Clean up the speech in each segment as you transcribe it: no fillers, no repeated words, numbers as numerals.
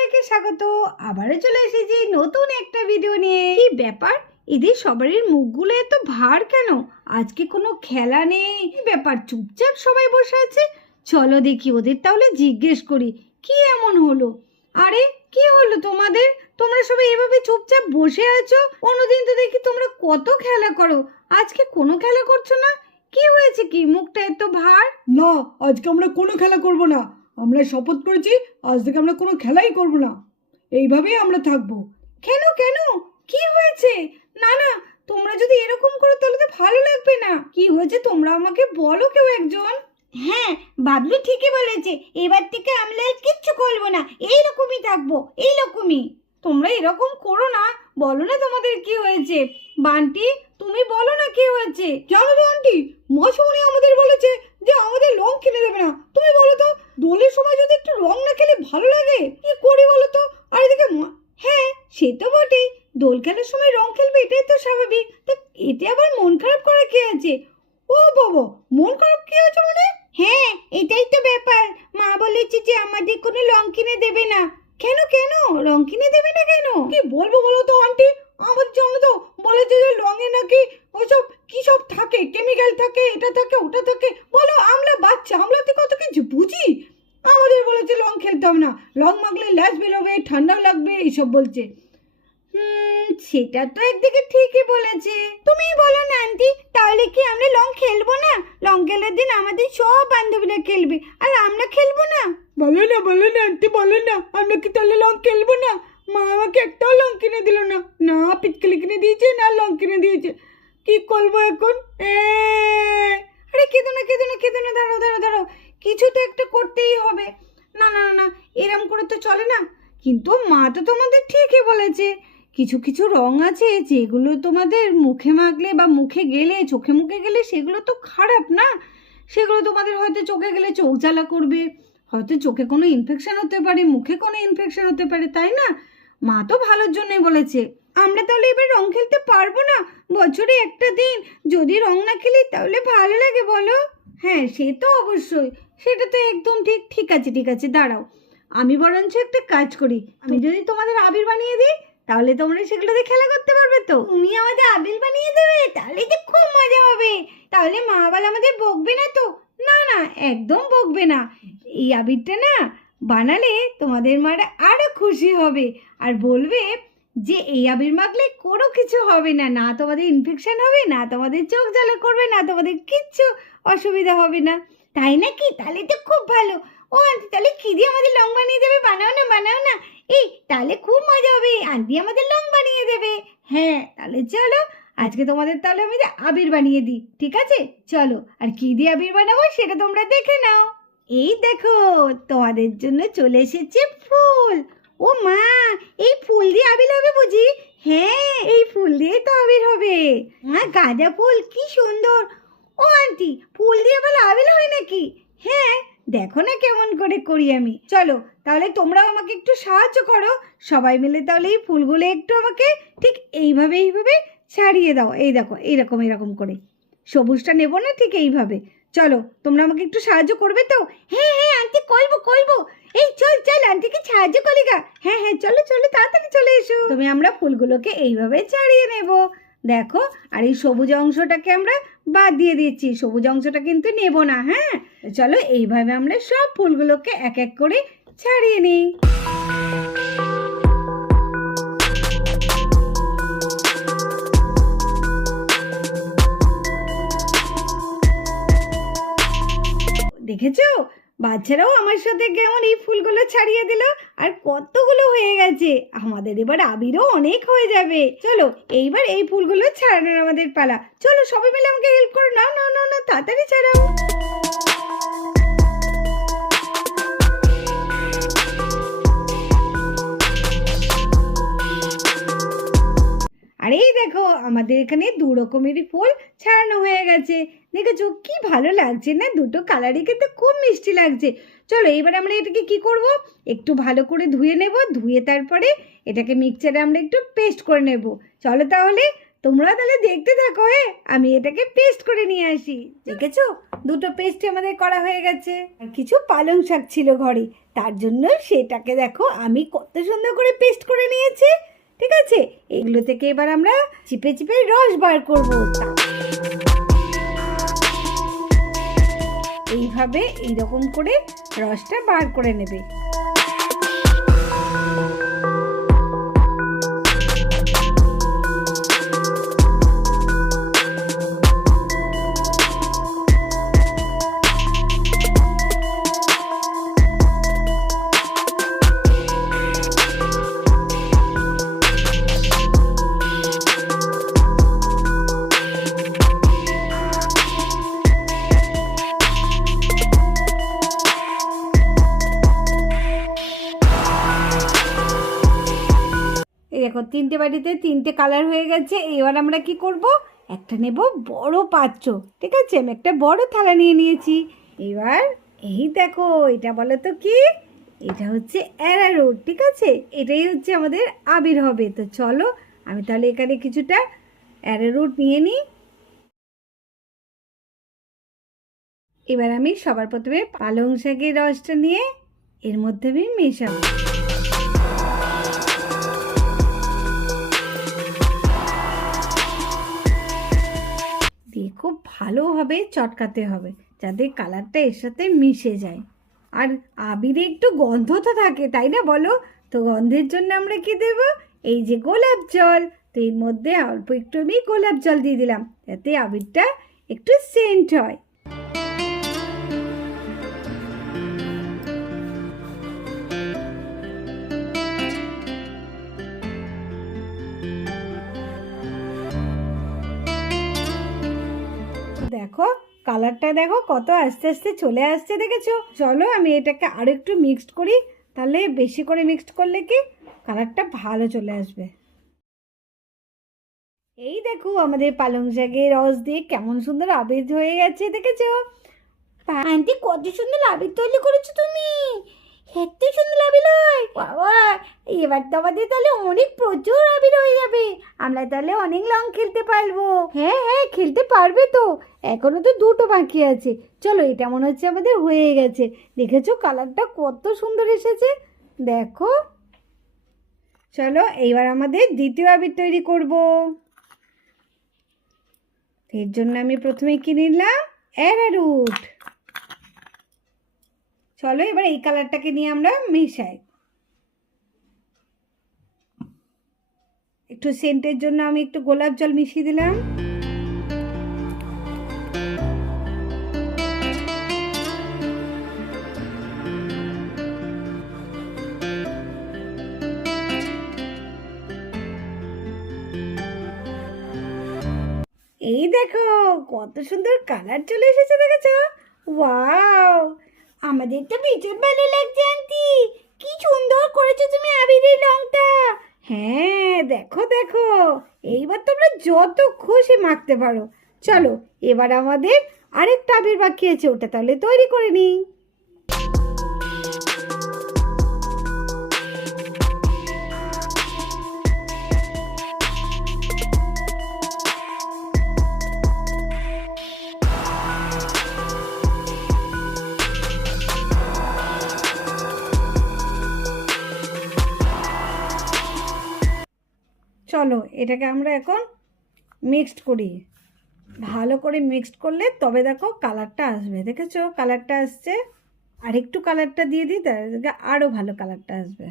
সবাইকে স্বাগত। আবারও চলে এসেছি নতুন একটা ভিডিও নিয়ে। কি ব্যাপার, এদের সবারই মুখগুলো এত ভার কেন? আজকে কোনো খেলা নেই, কি ব্যাপার চুপচাপ সবাই বসে আছে? চলো দেখি ওদের তাহলে জিজ্ঞেস করি কি এমন হলো। আরে কি হলো তোমাদের? তোমরা সবাই এভাবে চুপচাপ বসে আছো? অন্যদিন তো দেখি তোমরা কত খেলা করো, আজকে কোনো খেলা করছো না? কি হয়েছে, কি মুখটা এত ভার? না, আজকে আমরা কোনো খেলা করব না। আমরা শপথ করেছি আজ থেকে আমরা কোনো খেলাই করব না, এইভাবেই আমরা থাকবো। কেন কেন, কি হয়েছে? না না, তোমরা যদি এরকম করো তাহলে তো ভালো লাগবে না। কি হয়েছে তোমরা আমাকে বলো কেউ একজন। হ্যাঁ, বাবলু ঠিকই বলেছে, এবার থেকে আমরা আর কিচ্ছু করবো না, এইরকমই থাকবো, এইরকমই। তোমরা এরকম করো না, বলো না তোমাদের কি হয়েছে। বান্টি তুমি বলো না কি হয়েছে। জানো তো আন্টি, মাসুমণি আমাদের বলেছে যে আমাদের রং কিনে দেবে না। তুমি বলো তো, দোলের সময় যদি একটু রং না খেলে ভালো লাগে, কি করি বলো তো? আর এদিকে হ্যাঁ সে তো বটেই, দোল খেলার সময় রং খেলবে এটাই তো স্বাভাবিক, তো এতে আবার মন খারাপ করে কি আছে? ও বাবা, মন খারাপ কি হয়েছে মানে? হ্যাঁ এটাই তো ব্যাপার, মা বলেছে যে আমাদের কোনো রং কিনে দেবে না। কেন কেন, রং কিনে দেবে না কেন? কি বলবো বলো তো আন্টি, আমাদের জন্য তো বলেছে যে রঙে নাকি ওইসব কি সব থাকে, কেমিক্যাল থাকে, এটা থাকে ওটা থাকে। বলো, আমরা বাচ্চা, আমরা তো কত কিছু বুঝি। আমাদের বলেছে রং খেলতে হবে না, রং মাখলে ল্যাস বেরোবে, ঠান্ডা লাগবে, এইসব বলছে। সেটা তো একদিকে ঠিকই বলেছে। তুমিই বলো না আন্টি, তাহলে কি আমরা রং খেলবো না? রং খেলার দিন আমাদের সব বান্ধবীরা খেলবে আর আমরা খেলবো না? বলো না আন্টি, বলো না, আমরা কি তাহলে রং খেলবো না? মা আমাকে একটাও রং কিনে দিল না, না পিচকালি কিনে দিয়েছে না রং কিনে দিয়েছে। কি করবো এখন? আরে কেঁদো না কেঁদো না কেঁদো না, দাঁড়াও দাঁড়াও দাঁড়াও, কিছু তো একটা করতেই হবে। না না না না, এরম করে তো চলে না। কিন্তু মা তো তোমাদের ঠিকই বলেছে, কিছু কিছু রং আছে যেগুলো তোমাদের মুখে মাখলে বা মুখে গেলে, চোখে মুখে গেলে সেগুলো তো খারাপ না। সেগুলো তোমাদের হয়তো চোখে গেলে চোখ জ্বালা করবে, হয়তো চোখে কোনো ইনফেকশন হতে পারে, মুখে কোনো ইনফেকশন হতে পারে, তাই না? মা তো ভালোর জন্যই বলেছে। আমরা তাহলে এবার রং খেলতে পারবো না? বছরে একটা দিন যদি রং না খেলি তাহলে ভালো লাগে বলো? হ্যাঁ সে তো অবশ্যই, সেটা তো একদম ঠিক। ঠিক আছে ঠিক আছে, দাঁড়াও, আমি বরঞ্চ একটা কাজ করি, আমি যদি তোমাদের আবির বানিয়ে দিই তাহলে তোমরা সেগুলোতে খেলা করতে পারবে। তো তুমি আমাদের আবির বানিয়ে দেবে, তাহলে তো খুব মজা হবে। তাহলে মা আবার আমাদের বকবে না তো? না না, একদম বকবে না। এই আবিরটা না বানালে তোমাদের মারা আরো খুশি হবে আর বলবে যে এই আবির মাখলে কোনো কিছু হবে না, না তোমাদের ইনফেকশন হবে, না তোমাদের চোখ জ্বালা করবে, না তোমাদের কিচ্ছু অসুবিধা হবে না। তাই নাকি? তাহলে তো খুব ভালো। ও আন্টি, তাহলে কি দিয়ে আমাদের লং বানিয়ে দেবে? বানাও না বানাও না। এই তাহলে খুব মজা হবে, আন্টি আমাদের লং বানিয়ে দেবে। হ্যাঁ তাহলে চলো, আজকে তোমাদের তাহলে আমি আবির বানিয়ে দিই, ঠিক আছে? চলো, আর কি দিয়ে আবির বানাবো সেটা তোমরা দেখে নাও। এই দেখো, তোমাদের জন্য চলে এসেছে ফুল। ও মা, এই ফুল দিয়ে আবির হবে বুঝি? হ্যাঁ এই ফুল দিয়ে তো আবির হবে। হ্যাঁ গাঁদা ফুল কি সুন্দর। ও আন্টি, ফুল দিয়ে আবার আবির হয় নাকি? হ্যাঁ দেখো না কেমন করে করি আমি। চলো তাহলে তোমরাও আমাকে একটু সাহায্য করো, সবাই মিলে তাহলে এই ফুলগুলো একটু আমাকে ঠিক এইভাবে এইভাবে ছাড়িয়ে দাও। এই দেখো এইরকম এরকম করে, সবুজটা নেবো না, ঠিক এইভাবে। চলো তোমরা আমাকে একটু সাহায্য করবে তো? হ্যাঁ হ্যাঁ আন্টি, করবো করবো। এই চল চল, আন্টিকে সাহায্য করি গা। হ্যাঁ হ্যাঁ চলো চলো, তাড়াতাড়ি চলে এসো। তুমি আমরা ফুলগুলোকে এইভাবে ছাড়িয়ে নেব, দেখো। আর এই সবুজ অংশটাকে আমরা বাদ দিয়ে দিচ্ছি, সবুজ অংশটা কিন্তু নেব না। হ্যাঁ চলো, এইভাবে আমরা সব ফুলগুলোকে এক এক করে ছাড়িয়ে নিই। দেখেছো, বাচ্চারাও আমার সাথে কেমন এই ফুলগুলো ছাড়িয়ে দিল, আর কতগুলো হয়ে গেছে। আমাদের এবার আবিরও অনেক হয়ে যাবে। চলো এইবার এই ফুলগুলো ছাড়ানোর আমাদের পালা। চলো সবাই মিলে আমাকে হেল্প করো, নাও নাও নাও নাও, তাড়াতাড়ি ছাড়াও। আর এই দেখো, আমাদের এখানে দু রকমেরই ফুল ছাড়ানো হয়ে গেছে। দেখেছো কি ভালো লাগছে না? দুটো কালারই কিন্তু খুব মিষ্টি লাগছে। চলো এবার আমরা এটাকে কি করব, একটু ভালো করে ধুয়ে নেব, ধুয়ে তারপরে এটাকে মিক্সচারে আমরা একটু পেস্ট করে নেব। চলো তাহলে তোমরা তাহলে দেখতে থাকো, আমি এটাকে পেস্ট করে নিয়ে আসি। দেখেছো দুটো পেস্ট আমাদের করা হয়ে গেছে। আর কিছু পালং শাক ছিল ঘরে, তার জন্য সেটাকে দেখো আমি কত সুন্দর করে পেস্ট করে নিয়েছি। ঠিক আছে, এগুলো থেকে এবার আমরা চিপে চিপে রস বার করবো। এইভাবে এইরকম করে রসটা বার করে নেবে। এই দেখো 3টে বাটিতে 3টে কালার হয়ে গেছে। এবার আমরা কি করব, একটা নেব বড় পাত্র। ঠিক আছে, আমি একটা বড় থালা নিয়ে নিয়েছি। এবার এই দেখো, এটা বলো তো কি, এটা হচ্ছে অ্যারারুট। ঠিক আছে, এটাই হচ্ছে আমাদের আবির হবে। তো চলো আমি তাহলে এখানে কিছুটা অ্যারারুট নিয়ে নিই। এবার আমি সবার প্রথমে পালং শাকের রসটা নিয়ে এর মধ্যে আমি মেশাবো। দিয়ে খুব ভালোভাবে চটকাতে হবে যাতে কালারটা এর সাথে মিশে যায়। আর আবিরে একটু গন্ধ তো থাকে, তাই না বলো? তো গন্ধের জন্য আমরা কি দেব, এই যে গোলাপ জল। তো এর মধ্যে অল্প একটু আমি গোলাপ জল দিয়ে দিলাম যাতে আবিরটা একটু সেন্ট হয়। দেখো কালারটা দেখো কত আস্তে আস্তে চলে আসছে, দেখেছো? চলো আমি এটাকে আরো একটু মিক্সড করি, তাহলে বেশি করে মিক্সড করলে কি কালারটা ভালো চলে আসবে। এই দেখো আমাদের পালং শাকের রস দিয়ে কেমন সুন্দর আবির হয়ে গেছে, দেখেছো? আন্টি কত সুন্দর আবির তৈরি করেছো তুমি, এত সুন্দর আবির হয় বাবা। এবার তো আমাদের তাহলে অনেক প্রচুর আবির হয়ে যাবে, আমরা তাহলে অনেক রং খেলতে পারবো। হ্যাঁ হ্যাঁ খেলতে পারবে তো, এখনো তো 2টো বাকি আছে। চলো এটা মনে হচ্ছে আমাদের হয়ে গেছে। দেখেছো কালারটা কত সুন্দর এসেছে, দেখো। চলো এইবার আমাদের দ্বিতীয় আবির তৈরি করব। এর জন্য আমি প্রথমে কিনে নিলাম অ্যারারুট। চলো এবার এই কালারটাকে নিয়ে আমরা মেশাই। একটু সেন্টের জন্য আমি একটু গোলাপ জল মিশিয়ে দিলাম। এই দেখো কত সুন্দর কালার চলে এসেছে, দেখেছো? ওয়াও, আমাদের তো ভীষণ ভালো লাগছে আন্টি, কি সুন্দর করেছো তুমি আবিরের রংটা। হ্যাঁ দেখো দেখো, এইবার তোমরা যত খুশি মাখতে পারো। চলো এবার আমাদের আরেকটা আবির বাকি আছে, ওটা তাহলে তৈরি করে নিই। চলো এটাকে আমরা এখন মিক্সড করি। ভালো করে মিক্সড করলে তবে দেখো কালারটা আসবে, দেখেছো কালারটা আসছে। আর একটু কালারটা দিয়ে দিই, তাহলে আরও ভালো কালারটা আসবে।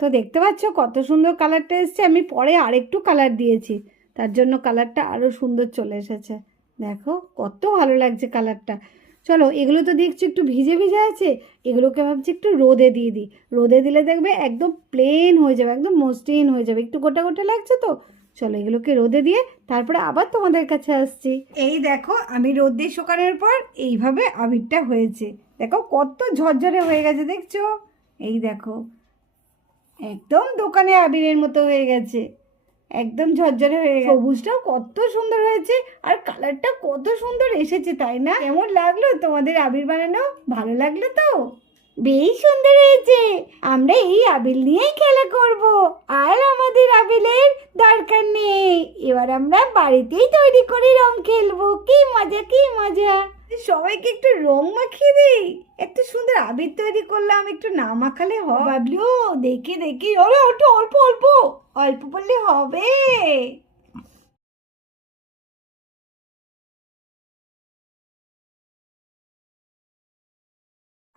তো দেখতে পাচ্ছ কত সুন্দর কালারটা এসছে। আমি পরে আরেকটু কালার দিয়েছি, তার জন্য কালারটা আরও সুন্দর চলে এসেছে। দেখো কত ভালো লাগছে কালারটা। চলো এগুলো তো দেখছি একটু ভিজে ভিজে আছে, এগুলোকে ভাবছি একটু রোদে দিয়ে দিই। রোদে দিলে দেখবে একদম প্লেন হয়ে যাবে, একদম মসৃণ হয়ে যাবে। একটু গোটা গোটা লাগছে তো, চলো এগুলোকে রোদে দিয়ে তারপরে আবার তোমাদের কাছে আসছি। এই দেখো আমি রোদ দিয়ে শুকানোর পর এইভাবে আবিরটা হয়েছে। দেখো কত ঝরঝরে হয়ে গেছে, দেখছো? এই দেখো একদম দোকানে আবিরের মতো হয়ে গেছে, একদম ঝরঝরে হয়ে গেছে। সবুজটাও কত সুন্দর হয়েছে আর কালারটা কত সুন্দর এসেছে, তাই না? কেমন লাগলো তোমাদের আবির বানানো? ভালো লাগলো তো? বেশ সুন্দর হয়েছে। আমরা এই আবির নিয়েই খেলা করব, আর আমাদের আবিরের দরকার নেই। এবার আমরা বাড়িতেই তৈরি করে রং খেলবো। কি মজা কি মজা। সবাইকে একটু রং মাখিয়ে দিই। এত সুন্দর আবির তৈরি করলাম, একটু না মাখালে হয়? বাবলু দেখি দেখি, ওরে ওটা অল্প অল্প অল্প বললে হবে।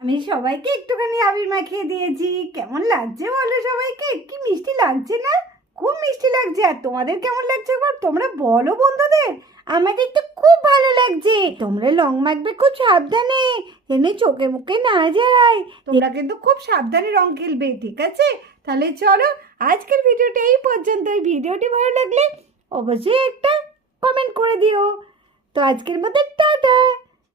আমি সবাইকে একটুখানি আবির মাখিয়ে দিয়েছি। কেমন লাগছে বলো সবাইকে? কি মিষ্টি লাগছে না? খুব মিষ্টি লাগছে। আর তোমাদের কেমন লাগছে এবার তোমরা বলো বন্ধুদের। আমাদের তো খুব ভালো লাগছে। তোমরা রং মাখবে খুব সাবধানে, যেন চোখে মুখে না যায়। তোমরা কিন্তু খুব সাবধানে রং খেলবে, ঠিক আছে? তাহলে চলো, আজকের ভিডিওটা এই পর্যন্ত। এই ভিডিওটি ভালো লাগলে অবশ্যই একটা কমেন্ট করে দিও। তো আজকের মতো টাটা।